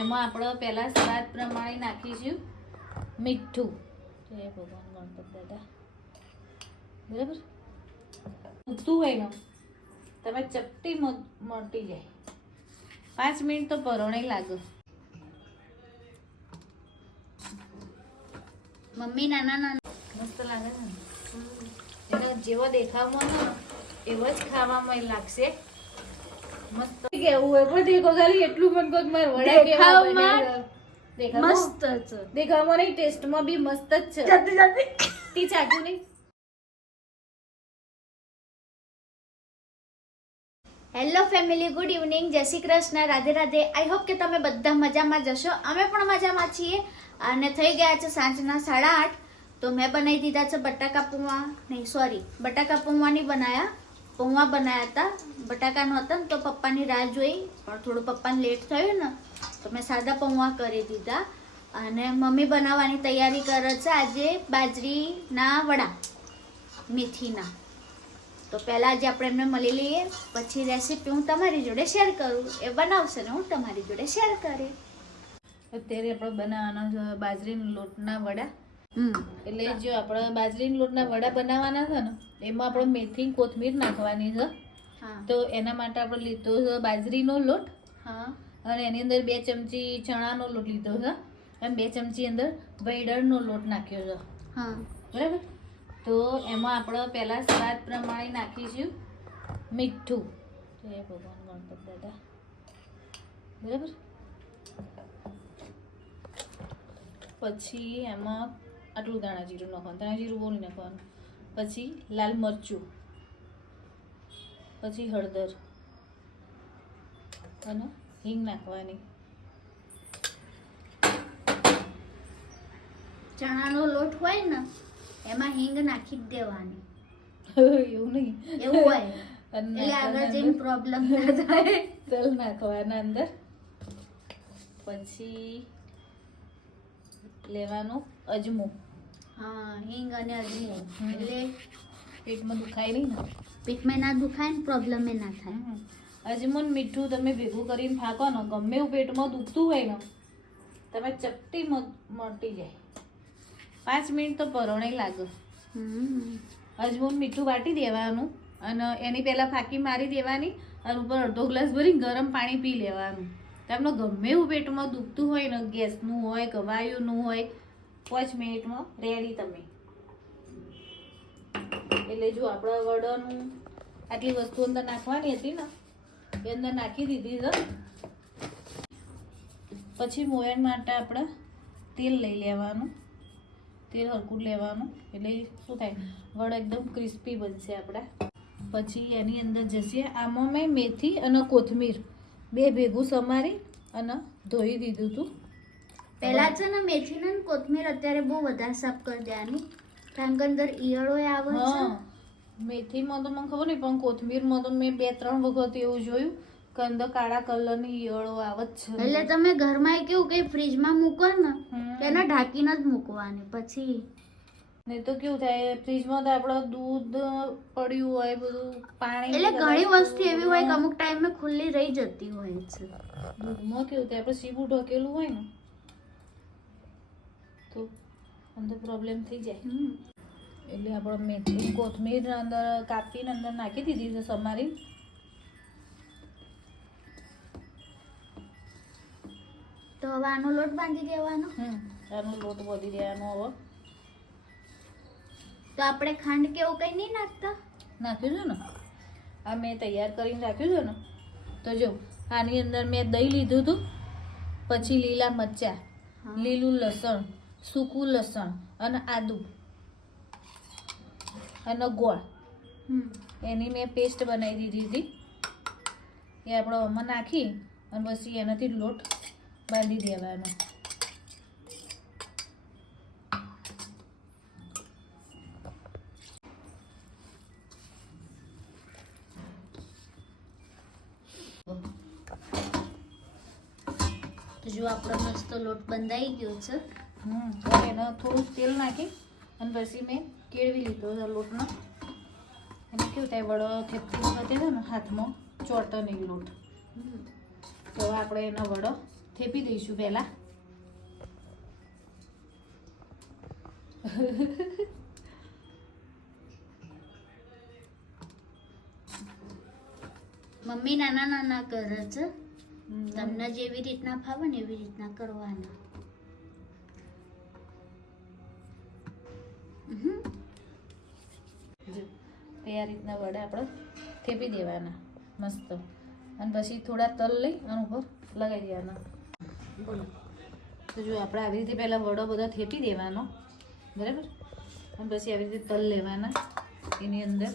એમાં આપણે પહેલા સ્વાદ પ્રમાણે નાખીશું મીઠું. જય ભગવાન ગણપત દાદા. બરાબર ઉગતું હોય ને તમે ચપટી મળતી જાય. 5 મિનિટ તો પરોણે લાગે. મમ્મી નાના નાના મસ્ત લાગે ને. એનો જેવો દેખાવમાં ને એવો જ ખાવામાં લાગશે. મસ્ત કેવું હોય પણ દેખો ખાલી એટલું મન કોક માર વડા કેવા બન્યા. મસ્ત છે. દેખાવમાં નહીં ટેસ્ટમાં બી મસ્ત જ છે. જલ્દી જલ્દી તી ચાકુ નહીં. હેલો ફેમિલી, ગુડ ઇવનિંગ, જય શ્રી કૃષ્ણ, રાધે રાધે. આઈ હોપ કે તમે બધા મજામાં જશો. અમે પણ મજામાં છીએ અને થઈ ગયા છે સાંજના 8:30. તો મેં બનાવી દીધા છે બટાકા પૌવા. નહીં સોરી, બટાકા પૌવા નહીં બનાવ્યા, પૌવા બનાવ્યા હતા. બટાકાનો હતા ને તો પપ્પાની રાહ જોઈ, પણ થોડું પપ્પાને લેટ થયું ને તો મેં સાદા પૌવા કરી દીધા. અને મમ્મી બનાવવાની તૈયારી કરે છે આજે બાજરીના વડા, મેથીના. તો પહેલાં આજે આપણે એમને મળી લઈએ, પછી રેસીપી હું તમારી જોડે શેર કરું. એ બનાવશે ને હું તમારી જોડે શેર કરું. અત્યારે આપણે બનાવવાના છે બાજરીના લોટના વડા. એટલે જો આપણે બાજરીના લોટના વડા બનાવવાના છે ને એમાં આપણે મેથી કોથમીર નાખવાની છે. તો એના માટે આપણે લીધો છે બાજરીનો લોટ. હા. અને એની અંદર 2 ચમચી ચણાનો લોટ લીધો છે અને 2 ચમચી અંદર ભૈડરનો લોટ નાખ્યો છે. હા બરાબર. તો એમાં આપણે પહેલા સ્વાદ પ્રમાણે નાખીશું મીઠું. જય ભગવાન ગણપત દાદા. બરાબર. પછી એમાં આટલું દાણા જીરું નાખવાનું. દાણા જીરું બહુ નહીં નાખવાનું. પછી લાલ મરચું, પછી હળદર અને હિંગ નાખવાની. ચણાનો લોટ હોય ને એમાં હિંગ નાખી જ દેવાની. એવું નહીં, એવું હોય એટલે આગળ જઈને પ્રોબ્લેમ ના થાય. તલ નાખવાના અંદર. પછી લેવાનું અજમો. હા, હિંગ અને અજમો એટલે પેટમાં દુખાય નહીં ને. પેટમાં ના દુખાય ને પ્રોબ્લેમ એ ના થાય. અજમો ને મીઠું તમે ભેગું કરીને ફાંકો ને, ગમે એવું પેટમાં દુખતું હોય ને તમે ચપટી મળતી જાય. 5 મિનિટ તો પરોણે લાગે. અજમો મીઠું વાટી દેવાનું અને એની પહેલાં ફાંકી મારી દેવાની અને ઉપર અડધો ગ્લાસ ભરી ગરમ પાણી પી લેવાનું. તમને ગમે એવું પેટમાં દુખતું હોય ને, ગેસનું હોય કે વાયુનું હોય, 5 મિનિટમાં રેડી તમે. એટલે જો આપણા વડાનું આટલી વસ્તુ અંદર નાખવાની હતી ને એ અંદર નાખી દીધી છે. પછી મોયણ માટે આપણે તેલ લઈ લેવાનું. તેલ હલકું લેવાનું એટલે શું થાય, વડા એકદમ ક્રિસ્પી બનશે આપણા. પછી એની અંદર જશે આમાં મેં મેથી અને કોથમીર 2 ભેગું સમારી અને ધોઈ દીધું હતું. પહેલા છે ને મેથી ને કોથમીર અત્યારે બહુ વધારે સાફ કરી દેવાની, કારણ કે અંદર ઈયળો આવે છે. મેથીમાં તો મને ખબર નહીં, પણ કોથમીરમાં તો મેં 2-3 વખત એવું જોયું કે અંદર કાળા કલરની ઈયળો આવે જ છે. એટલે તમે ઘરમાં કેવું કે ફ્રીજમાં મૂકો ને તો એને ઢાંકીને જ મૂકવાની. પછી નહીં તો કેવું થાય, ફ્રીજમાં તો આપણે દૂધ પડ્યું હોય, બધું પાણી, એટલે ઘણી વસ્તુ એવી હોય કે અમુક ટાઈમે ખુલ્લી રહી જતી હોય છે. દૂધમાં કેવું થાય, આપણે સીવું ઢકેલું હોય ને તો અંદર પ્રોબ્લેમ થઈ જાય. એટલે આપણે મેથી કોથમીર અંદર કાપીને અંદર નાખી દીધી છે સમારી. તો હવે આનો લોટ બાંધી દેવાનો. આનો લોટ બાંધી દેવાનો. હવે તો આપણે ખાંડ કેવું કઈ નહીં નાખતા? નાખ્યું છે ને, આ મેં તૈયાર કરીને રાખ્યું છે ને. તો જો આની અંદર મેં દહીં લીધું હતું, પછી લીલા મરચાં, લીલું લસણ, સૂકું લસણ અને આદુ અને ગોળ, એની મેં પેસ્ટ બનાવી દીધી હતી. એ આપણે આમાં નાખી અને પછી એનાથી લોટ બાંધી દેવાનો. જો આપણો મસ્ત લોટ બંધાઈ ગયો છે. એને થોડું તેલ નાખી અને પછી મેં કેળવી લીધો છે લોટનો. એને કેવું થાય, વડો થેપતી વખતે છે ને હાથમાં ચોટે નહીં લોટ. તો આપણે એનો વડો થેપી દઈશું પહેલા. મમ્મી નાના નાના કરે છે, તમને જેવી રીતના ફાવે ને એવી રીતના કરવાના. જો તે આ રીતના વડા આપણે થેપી દેવાના મસ્ત, અને પછી થોડા તલ લઈ આના ઉપર લગાવી દેવાના. બોલો. તો જો આપણે આવી રીતે પહેલાં વડો બધો થેપી દેવાનો, બરાબર, અને પછી આવી રીતે તલ લેવાના, એની અંદર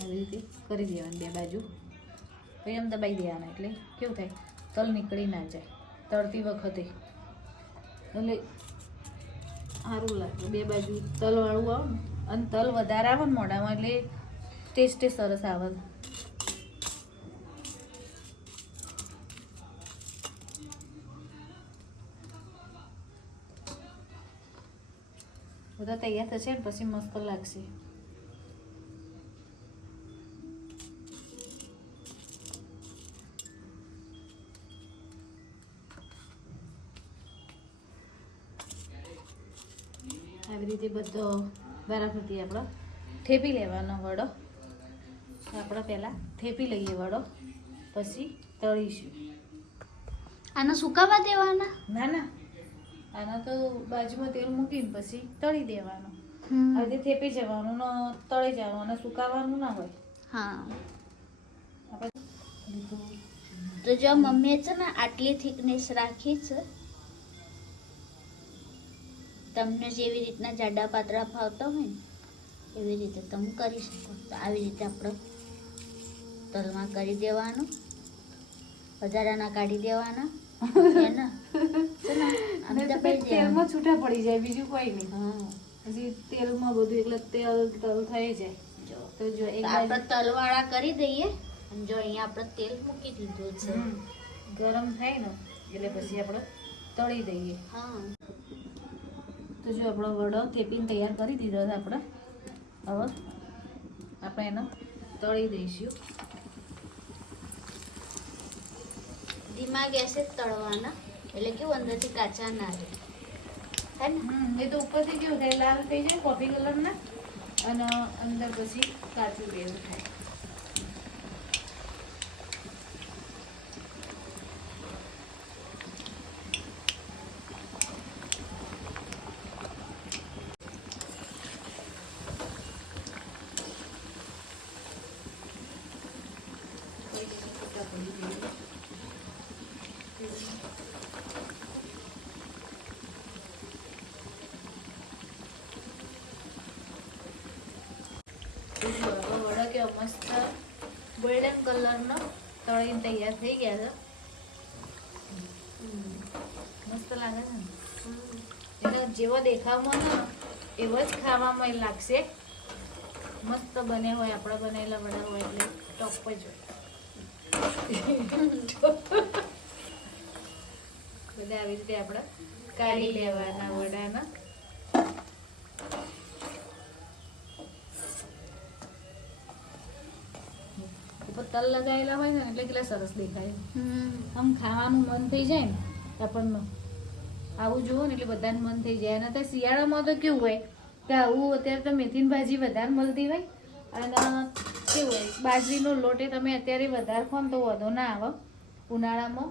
આવી રીતે કરી દેવાની બે બાજુ, પછી આમ દબાઈ દેવાના, એટલે કેવું થાય તલ નીકળી ના જાય તળતી વખતે, એટલે સારું લાગે. બે બાજુ તલવાળું આવે ને, અને તલ વધારે આવે ને મોઢામાં એટલે ટેસ્ટે સરસ આવે. બધા તૈયાર થશે ને પછી મસ્ત લાગશે. આવી રીતે બધો વારાફરતી આપણે થેપી લેવાનો વડો. આપણે પહેલાં થેપી લઈએ વડો, પછી તળીશું. આને સુકાવા દેવાના? ના ના, આના તો બાજુમાં તેલ મૂકીને પછી તળી દેવાનું. આવી રીતે થેપી જવાનું ને તળી જવાનું, અને સુકાવાનું ના હોય. હા. આપણે તો જો મમ્મીએ છે ને આટલી થિકનેસ રાખી છે. તમને જેવી રીતના જાડા પાતળા ફાવતા હોય ને એવી રીતે તમે કરી શકો. તો આવી રીતે આપણે તલમાં કરી દેવાનું, વધારાના કાઢી દેવાના. તેલમાં છૂટા પડી જાય, બીજું કોઈ નહીં. હા, પછી તેલમાં બધું એટલે તેલ તલ થઈ જાય. તો જો એક આપણે તલવાળા કરી દઈએ. અને જો અહીંયા આપણે તેલ મૂકી દીધું છે, ગરમ થાય ને એટલે પછી આપણે તળી દઈએ. હા. તો જો આપણો વડો થેપીને તૈયાર કરી દીધો છે આપણે. હવે આપણે એને તળી દઈશું. ધીમા ગેસે જ તળવાના, એટલે કેવું અંદરથી કાચા ના રહે. હે ને? એ તો ઉપરથી કેવું થાય, લાલ થઈ જાય કોફી કલરના, અને અંદર પછી કાચું બેવું થાય. વડા કેવા મસ્ત ગોલ્ડન કલરનો તળીને તૈયાર થઈ ગયા છે. મસ્ત લાગે છે ને, એટલે જેવો દેખાવમાં ને એવો જ ખાવામાં લાગશે. મસ્ત બન્યા હોય, આપણા બનેલા વડા હોય એટલે ટોપ જ હોય. બધા આવી રીતે આપણે કાઢી લેવાના વડાના. ઉપર તલ લગાવેલા હોય ને એટલે કેટલા સરસ દેખાય. આમ ખાવાનું મન થઈ જાય ને આપણને, આવું જુઓ ને એટલે બધાને મન થઈ જાય. અને અત્યારે શિયાળામાં તો કેવું હોય કે આવું, અત્યારે તો મેથીની ભાજી વધારે મળતી હોય, અને કેવું હોય બાજરીનો લોટ એ તમે અત્યારે વધારે ખો ને તો વધુ ના આવે. ઉનાળામાં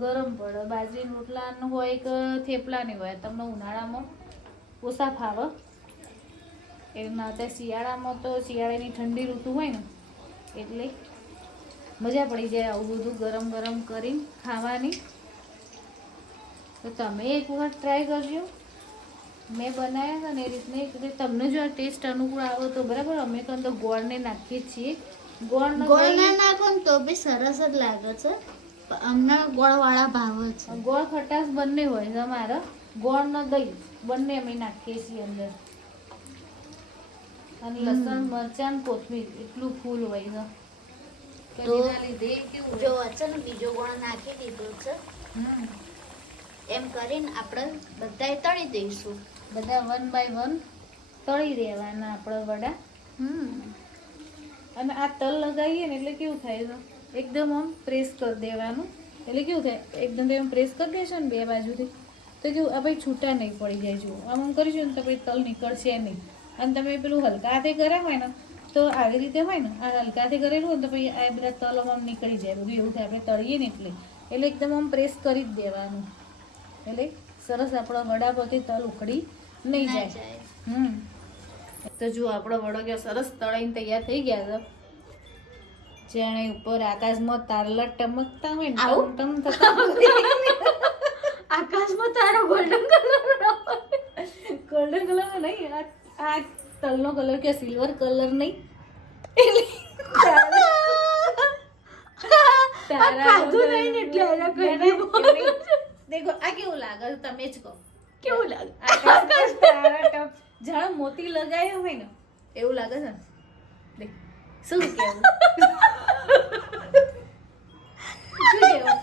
ગરમ પડે, બાજરી રોટલાનું હોય કે થેપલાની હોય, તમને ઉનાળામાં ઓછા ફાવે. એમાં અત્યારે શિયાળામાં તો શિયાળાની ઠંડી ઋતુ હોય ને એટલે મજા પડી જાય આવું બધું ગરમ ગરમ કરીને ખાવાની. તો તમે એક વખત ટ્રાય કરજો. મેં બનાવ્યા હતા ને એ રીતને, તમને જો આ ટેસ્ટ અનુકૂળ આવે તો બરાબર. અમે તો ગોળને નાખીએ છીએ. ગોળ ના નાખો ને તો બી સરસ જ લાગે છે. અમને ગોળવાળા ભાવે છે. ગોળ ખટાશ બંને હોય છે અમારા. ગોળ ને દહીં બંને અમે નાખીએ છીએ અંદર. અને લસણ મરચાં કોથમીર એટલું ફૂલ હોય છે. તો એના લીધે કેવું જો છે ને બીજો ગોળ નાખી દીધો છે. એમ કરીને આપણે બધાય તળી દઈશું. બધા 1 by 1 તળી દેવાના આપણે વડા. અને આ તલ લગાવીએ ને એટલે કેવું થાય છે, એકદમ આમ પ્રેસ કરી દેવાનું એટલે કેવું થાય એકદમ તમે પ્રેસ કરી દેશો ને બે બાજુથી તો કેવું આ ભાઈ છૂટા નહીં પડી જાય જુઓ આમ કરીશું ને તો પછી તલ નીકળશે નહીં અને તમે પેલું હલકા હાથે કર્યા હોય ને તો આવી રીતે હોય ને આ હલકા હાથે કરેલું હોય ને તો પછી આ બધા તલ આમ નીકળી જાય બધું એવું થાય આપણે તળીએ ને એટલે એકદમ આમ પ્રેસ કરી જ દેવાનું એટલે સરસ આપણો વડા પરથી તલ ઉકળી નહીં જાય તો જુઓ આપણો વડો ગયો સરસ તળાઈને તૈયાર થઈ ગયા છે જેણે ઉપર આકાશમાં તારલા ટમકતા હોય ને આવું? ટમ થતા આકાશમાં તારો ગોલ્ડન કલર ગોલ્ડન કલર નહીં આ તલનો કલર કે સિલ્વર કલર નહીં ખાધું નહીં ને એટલે આના કલર. દેખો આ કેવું લાગે છે તમે જ કહો કેવું લાગે? આકાશ તારા ટપ જાણે મોતી લગાવ્યો હોય ને એવું લાગે છે ને દેખ શું કેવું શું કેવું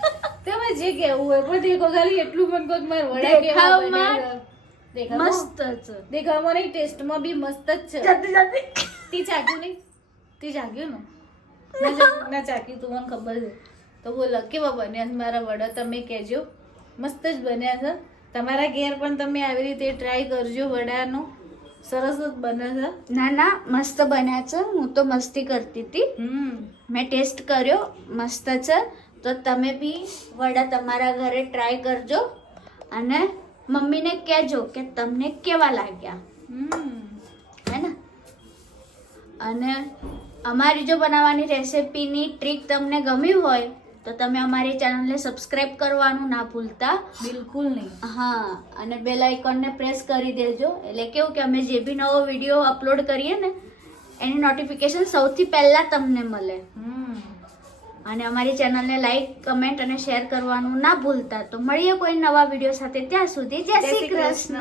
તમે જે કેવું હોય પણ દેખો ખાલી એટલું મન કહો કે મારે વડા કેવા દેખાવમાં બન્યા છે. દેખાવમાં મસ્ત છે. દેખાવમાં નહીં ટેસ્ટમાં બી મસ્ત જ છે જાતે જાતે તી ચાખ્યું નહીં તી ચાખ્યું ને ના ચાખ્યું તું મને ખબર છે તો બોલો કેવા બન્યા છે મારા વડા તમે કહેજો મસ્ત જ બન્યા છે તમારા ઘેર પણ તમે આવી રીતે ટ્રાય કરજો વડાનો સરસ જ બને છે ના ના મસ્ત બન્યા છે. હું તો મસ્તી કરતી હતી, મેં ટેસ્ટ કર્યો, મસ્ત છે. તો તમે બી વડા તમારા ઘરે ટ્રાય કરજો અને મમ્મીને કહેજો કે તમને કેવા લાગ્યા, હે ને. અને અમારી જો બનાવવાની રેસિપીની ટ્રીક તમને ગમી હોય તો તમે અમારી ચેનલને સબસ્ક્રાઇબ કરવાનું ના ભૂલતા. બિલકુલ નહીં. હા, અને બેલ આઇકોનને પ્રેસ કરી દેજો એટલે કેવું કે અમે જે બી નવો વિડીયો અપલોડ કરીએ ને એની નોટિફિકેશન સૌથી પહેલા તમને મળે. અને અમારી ચેનલને લાઈક, કમેન્ટ અને શેર કરવાનું ના ભૂલતા. તો મળીએ કોઈ નવા વિડીયો સાથે, ત્યાં સુધી જય શ્રી કૃષ્ણ.